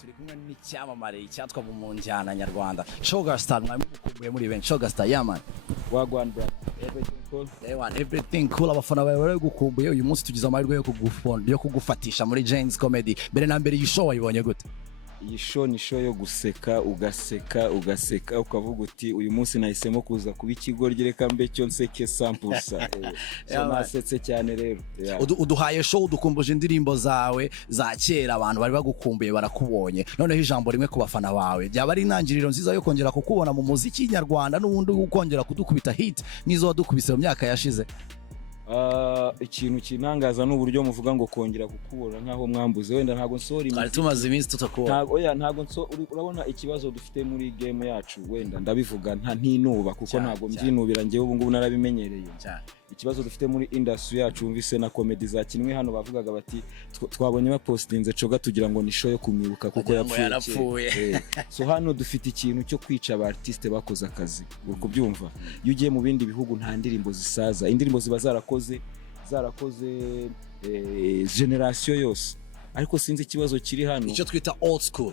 turi kumwe n'icyamamare cyatwa mu njyana nyarwanda Coga Star mwari mukumbuye muri benshi Coga Star yaman wagwan bro everything cool abafana bawe bari gukumbuye uyu munsi tugize amahirwe yo kugufatisha muri Gen-z Comedy mbere na mbere iyi show wayibonye gute iyi show ni show yo guseka ugaseka ukavuga uti uyu munsi nahisemo kuza kuba ikigoryi reka mbe cyo nseke sampusa nasetse cyane rero uduhaye show dukumbuje indirimbo zawe za kera abantu bari bagukumbuye barakubonye noneho ijambo rimwe ku bafana bawe byaba ari intangiriro nziza yo kongera kukubona mu muziki nyarwanda n'ubundi ukongera kudukubita hit nizo wadukubise mu myaka yashize ikintu kinangaza n'uburyo muvuga ngo kongera kukubona nkaho mwambuze wenda ntago nsori twari tumaze iminsi tutakubona ntago urabona ikibazo dufite muri game yacu wenda ndabivuga ntinuba kuko ntago mbyinubira ngewe ubu ngubu narabimenyereye ikibazo dufite muri industry yacu umvise na comedy zakinwe hano bavugaga bati twabonye bapostinze Coga tugira ngo ni show yo kumwibuka kuko yapfuye so hano dufite ikintu cyo kwica aba artiste bakoze akazi uko byumva iyo ugiye mu bindi bihugu nta ndirimbo zisaza indirimbo ziba zarakoze generation yose ariko sinzi ikibazo kiri hano icyo twita old school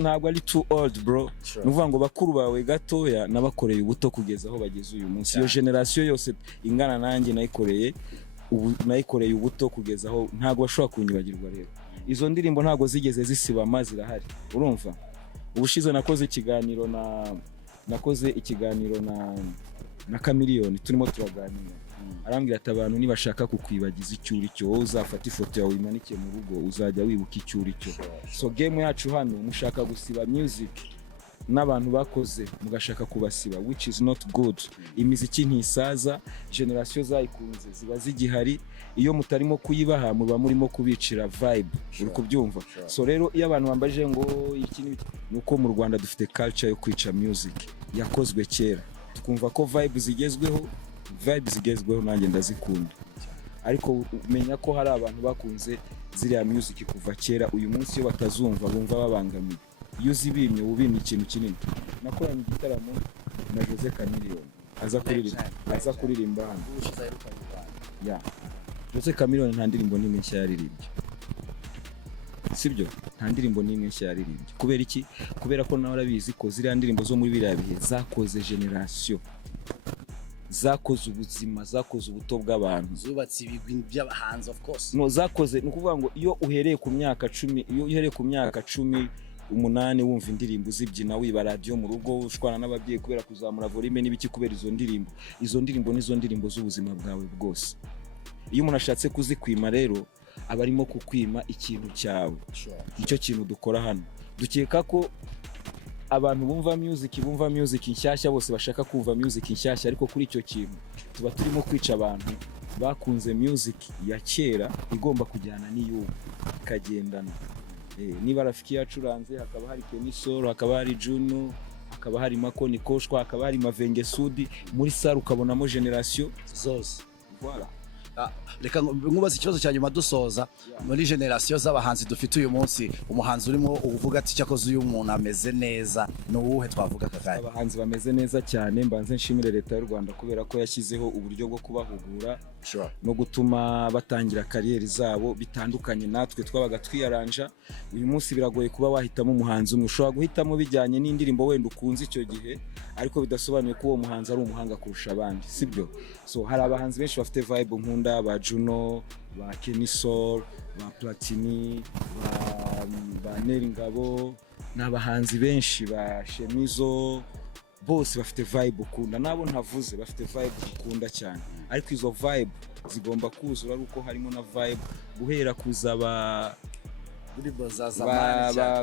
ntabwo ari too old bro nuvuga ngo bakuru bawe gatoya nabakoreye ubuto kugeza aho bageze uyu munsi iyo generation yose ingana nanjye nayikoreye ubuto kugeza aho ntabwo bashobora kunyibagirwa rero izo ndirimbo ntabwo zigeze zisiba zirahari urumva ubushize nakoze ikiganiro na Chameleone turimo turaganira arambwira ati abantu nibashaka kukwibagiza icyuri cyo wowe uzafata ifoto yawe imanike mu rugo uzajya wibuka icyuri cyo so game yacu hano mushaka gusiba music n'abantu bakoze mugashaka kubasiba which is not good imiziki ntisaza generation zayikunze ziba zigihari iyo mutarimo kuyibaha muba murimo kubicira vibe uri kubyumva so rero iyo abantu bambaje ngo iki nuko mu Rwanda dufite culture yo kwica music yakozwe kera tukumva ko vibe zigezweho nanjye ndazikunda ariko umenya ko hari abantu bakunze ziriya music kuva kera uyu munsi iyo batazumva bumva babangamiye iyo zibimye ubimye ikintu kinini nakoranye igitaramo na Jose Chameleone aza kuririmba hano Jose Chameleone nta ndirimbo n'imwe nshya yaririmbye sibyo nta ndirimbo n'imwe nshya yaririmbye kubera iki kubera ko nawe urabizi ko ziriya ndirimbo zo muri biriya bihe zakoze generation zakoze ubuzima zakoze ubuto bw'abantu zubatse ibigwi by'abahanzi of course no zakoze nukuvuga ngo iyo uhereye ku myaka 10 umunani wumva indirimbo zibyina wiba radio mu rugo ushwana n'ababyeyi kubera kuzamura volume n'ibiki kubera izo ndirimbo nizo ndirimbo z'ubuzima bwawe bwose iyo umuntu ashatse kuzikwima rero aba arimo kukwima ikintu cyawe icyo kintu dukora hano dukeka ko abantu bumva music nshyashya bose bashaka kumva music nshyashya ariko kuri icyo kintu tuba turimo kwica abantu bakunze music ya kera igomba kujyana n'iyubu ikagendana niba Rafiki yacuranze hakaba hari Kenisoro hakaba hari Juno hakaba hari Makoni Koshwa hakaba hari Mavenge Sudi muri sar ukabonamo generation zose voilà reka nkubaza ikibazo cya nyuma dusoza muri generation z'abahanzi dufite uyu munsi umuhanzi urimo uvuga ati cyakoze uyu muntu ameze neza n'uwuhe twavuga kakaya abahanzi bameze neza cyane mbanze nshimire leta y'u Rwanda kubera ko yashyizeho uburyo bwo kubahugura no gutuma batangira kariyeri zabo bitandukanye natwe twabaga twiyaranja uyu munsi biragoye kuba wahitamo umuhanzi umwe ushobora guhitamo bijyanye n'indirimbo wenda ukunze icyo gihe ariko bidasobanuye ko uwo muhanzi ari umuhanga kurusha abandi sibyo so hari abahanzi benshi bafite vibe nkunda ba Juno ba Kenisoro ba Platini ba Neringabo n'abahanzi benshi ba Shemizo bose bafite vibe ukunda nabo ntavuze bafite vibe ukunda cyane ariko izo vibe zigomba kuzura ari uko harimo na vibe guhera kuzaba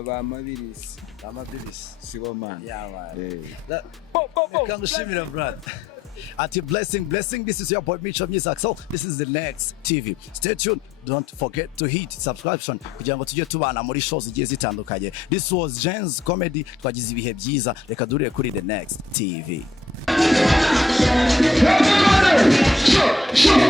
ba mabirisi sibo man kangushimira brother Ati blessing, this is your boy Mitch of Music. So this is the next TV. Stay tuned. Don't forget to hit subscription kugira ngo tujye tubana muri shows zigiye zitandukanye. This was Gen-z Comedy. Twagize ibihe byiza. Reka durire kuri the next TV. Sure.